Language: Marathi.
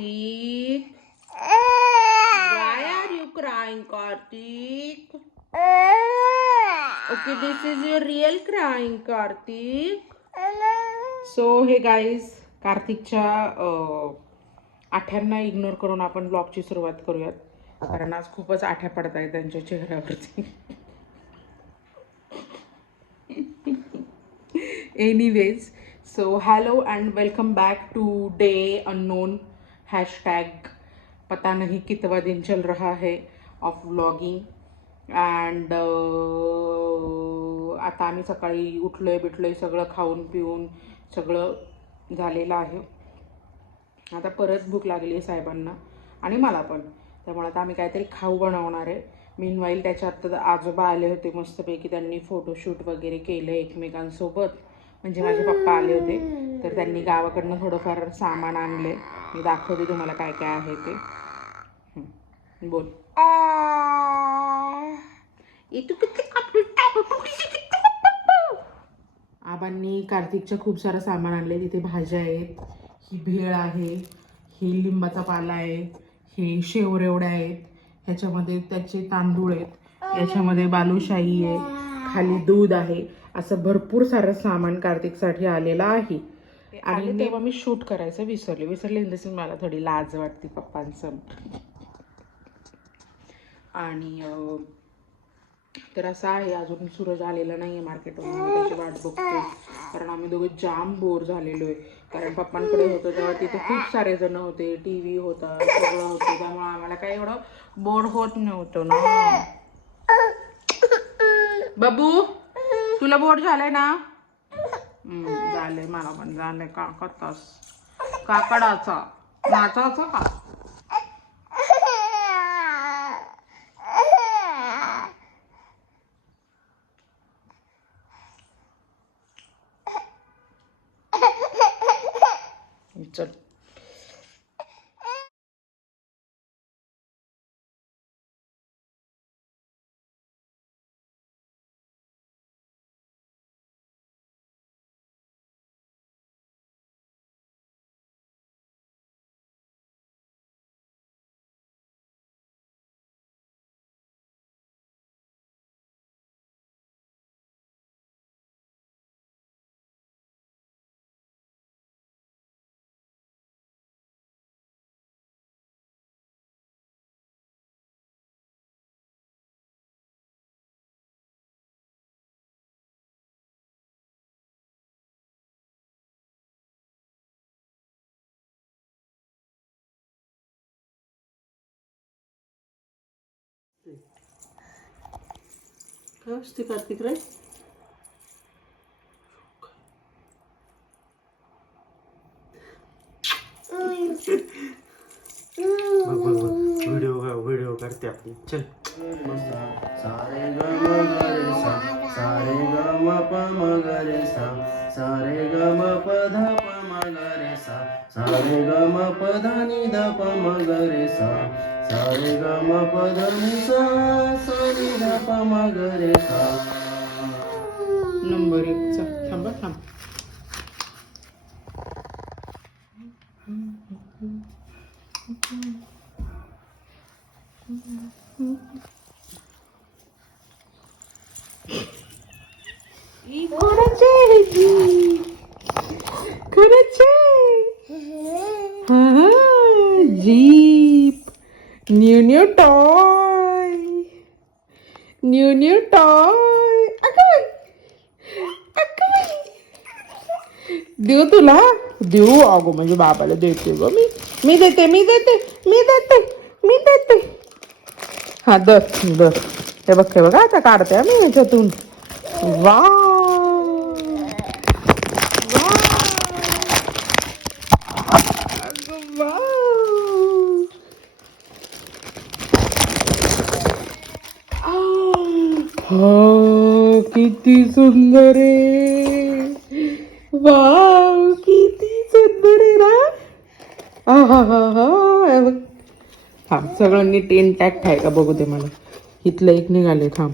Kartik? Why are you crying, Kartik? Okay, this is your real crying, Kartik. So हे गाईज, कार्तिकच्या आठ्यांना इग्नोर करून आपण ब्लॉगची सुरुवात करूयात, कारण आज खूपच आठ्या पडत आहेत त्यांच्या चेहऱ्यावरती. Anyways, so hello and welcome back to day unknown hashtag पता नहीं कितवा दिन चल रहा है ऑफ व्लॉगिंग. अँड आता आम्ही सकाळी उठलोय सगळं खाऊन पिऊन सगळं झालेलं आहे. आता परत भूक लागली आहे साहेबांना आणि मला पण, त्यामुळे आता आम्ही काहीतरी खाऊ बनवणार आहे. मीनवाईल त्याच्यात आजोबा आले होते मस्तपैकी, त्यांनी फोटोशूट वगैरे केलं एकमेकांसोबत. म्हणजे माझे पप्पा आले होते तर त्यांनी गावाकडनं थोडंफार सामान आणले. मी दाखवते तुम्हाला काय काय आहे ते. बोल. आबांनी कार्तिकच्या खूप सारं सामान आणले. तिथे भाज्या आहेत, ही भेळ आहे, ही लिंबाचा पाला आहे, हे शेवरेवड्या आहेत, ह्याच्यामध्ये त्याचे तांदूळ आहेत, याच्यामध्ये बालुशाही आहे, खाली दूध आहे. असं भरपूर सारं सामान कार्तिकसाठी आलेलं आहे. आणि तेव्हा मी शूट करायचं विसरले तसं मला थोडी लाज वाटते पप्पांचं. आणि तर असं आहे, अजून सूरज आलेला नाही आहे मार्केटवरून, त्याची वाट बघतो. कारण आम्ही दोघं जाम बोर झालेलो आहे. कारण पप्पांकडे होतं तेव्हा तिथे खूप सारे जण होते, टी व्ही होता, सगळं होतं, त्यामुळे आम्हाला काही एवढं बोर होत नव्हतं ना. बाबू, तुला बोर झालंय ना? झालंय, मला पण झालंय. का करतास? काकडाचा नाचाचा का? चल. काय असते कार्तिक रे? व्हिडिओ करते आपली. चल. सारे ग म ग रे सा, सारे ग म प म ग रे सा, सारे ग म प ध प म ग रे सा, सारे ग म प ध नि ध प म ग रे सा, सारे ग म प ध नि सा, सा नि ध प म ग रे सा. नंबर 1 चा. थांब. Jeep, new toy. देऊ तुला? देऊ? अगो म्हणजे बाबाला देते ग मी देते. हा दर. हे बघ आता काढते मी ह्याच्यातून. वा, किती सुंदर आहे. वाव, किती सुंदर आहे ना. हा, सगळं नीट इंटॅक्ट आहे का बघू दे मला. इथलं एक निघाले. थांब.